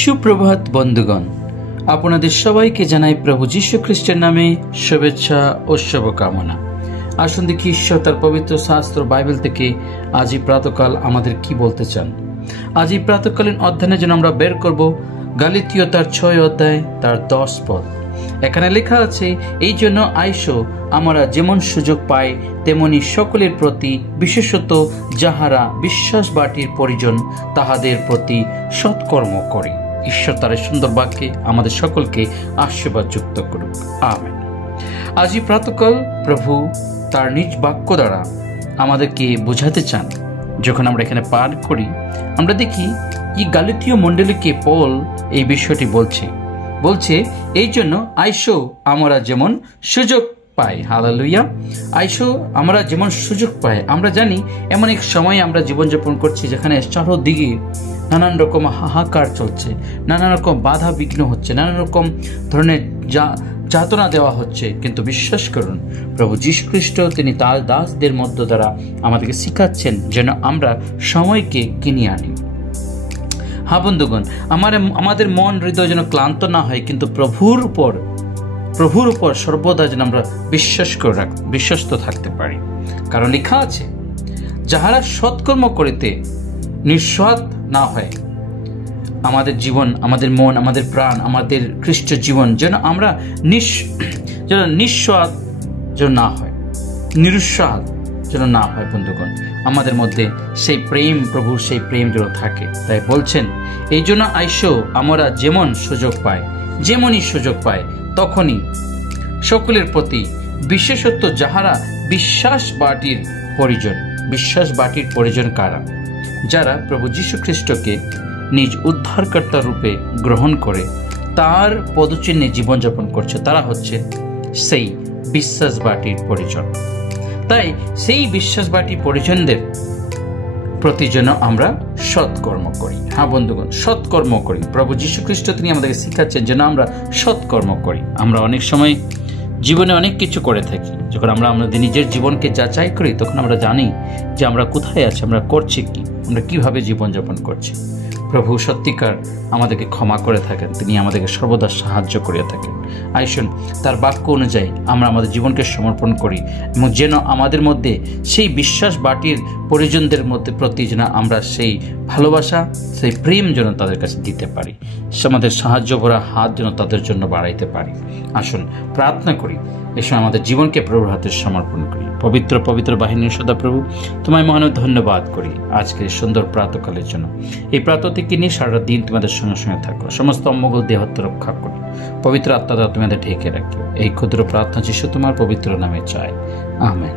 সুপ্রভাত বন্ধুগণ, আপনাদের সবাইকে জানাই প্রভু যীশু খ্রিস্টের নামে শুভেচ্ছা ও শুভকামনা। আসুন দেখি ঈশ্বর তার পবিত্র শাস্ত্র বাইবেল থেকে আজ এই প্রাতকাল আমাদের কি বলতে চান। আজ এই প্রাতকালীন অধ্যয়নের জন্য আমরা বের করব গালাতীয় তার 6 অধ্যায় তার 10 পদ। এখানে লেখা আছে, এই জন্য আইসো আমরা যেমন সুযোগ পাই তেমনি সকলের প্রতি, বিশেষত যাহারা বিশ্বাস বাটির পরিজন, তাহাদের প্রতি সৎকর্ম করি। ঈশ্বর তার সুন্দর বাক্যে আমাদের সকলকে আশীর্বাদ যুক্ত করুক, আমেন। আজ এই প্রাতকাল প্রভু তার নিজ বাক্য দ্বারা আমাদেরকে বোঝাতে চান। যখন আমরা এখানে পাঠ করি, আমরা দেখি এই গালাতীয় মণ্ডলীকে পল এই বিষয়টি বলছে এই জন্য আইসো আমরা যেমন সুযোগ পাই। হালেলুয়া। আইসো আমরা যেমন সুযোগ পাই। আমরা জানি এমন এক সময় আমরা জীবনযাপন করছি যেখানে চারদিকে নানান রকম হাহাকার চলছে, নানান রকম বাধা বিঘ্ন হচ্ছে, নানান রকম ধরনের যাতনা দেওয়া হচ্ছে। কিন্তু বিশ্বাস করুন, প্রভু যীশু খ্রিস্ট তিনি তার দাসদের মধ্য দ্বারা আমাদেরকে শিখাচ্ছেন যেন আমরা সময়কে কিনে আনি। হ্যাঁ বন্ধুগণ, আমাদের মন হৃদয় যেন ক্লান্ত না হয়, কিন্তু প্রভুর উপর সর্বদা যেন আমরা বিশ্বস্ত থাকতে পারি। কারণ লেখা আছে, যাহারা সৎকর্ম করিতে নিঃস্বাদ না হয়, আমাদের জীবন, আমাদের মন, আমাদের প্রাণ, আমাদের খ্রিস্ট জীবন যেন আমরা নিঃস্বাদ যেন না হয়, নিরুৎসাহ যেন না হয়। বন্ধুগণ, আমাদের মধ্যে সেই প্রেম, প্রভুর সেই প্রেম যেন থাকে। তাই বলছেন, এই জন্য আইসো আমরা যেমনই সুযোগ পাই তখনই সকলের প্রতি, বিশেষত যাহারা বিশ্বাস বাটির পরিজন কারা? যারা প্রভু যীশু খ্রিস্টকে নিজ উদ্ধারকর্তা রূপে গ্রহণ করে তার পদচিহ্নে জীবনযাপন করছে, তারা হচ্ছে সেই বিশ্বাস বাটির পরিজন। তাই সেই বিশ্বাস বাটির পরিজনদের প্রতি যেন আমরা সৎকর্ম করি। হ্যাঁ বন্ধুগণ, সৎকর্ম করি। প্রভু যীশু খ্রিস্ট তিনি আমাদেরকে শিখাচ্ছেন যেন আমরা সৎকর্ম করি। আমরা অনেক সময় জীবনে অনেক কিছু করে থাকি। যখন আমরা আমাদের নিজের জীবনকে যাচাই করি, তখন আমরা জানি যে আমরা কোথায় আছি, আমরা করছি কি, আমরা কিভাবে জীবনযাপন করছি। প্রভু সত্যিকার আমাদেরকে ক্ষমা করে থাকেন, তিনি আমাদেরকে সর্বদা সাহায্য করে থাকেন। আইসুন তার বাক্য অনুযায়ী আমরা আমাদের জীবনকে সমর্পণ করি এবং যেন আমাদের মধ্যে সেই বিশ্বাস বাটির পরিজনদের প্রতি যেন আমরা সেই ভালোবাসা, সেই প্রেম যেন তাদের কাছে দিতে পারি, আমাদের সাহায্য করা হাত যেন তাদের জন্য বাড়াইতে পারি। আসুন প্রার্থনা করি, এসব আমাদের জীবনকে প্রভুর হাতে সমর্পণ করি। পবিত্র বাহিনীর সদা প্রভু, তোমায় মহান ধন্যবাদ করি আজকে সুন্দর প্রাতকালের জন্য। এই প্রাত থেকে নিয়ে সারা দিন তোমাদের সঙ্গে থাকো, সমস্ত অমঙ্গল দেহত্ব রক্ষা করো, পবিত্র আত্মা দ্বারা তোমাদের ঢেকে রাখো। এই ক্ষুদ্র প্রার্থনা যিশু তোমার পবিত্র নামে চাই, আমেন।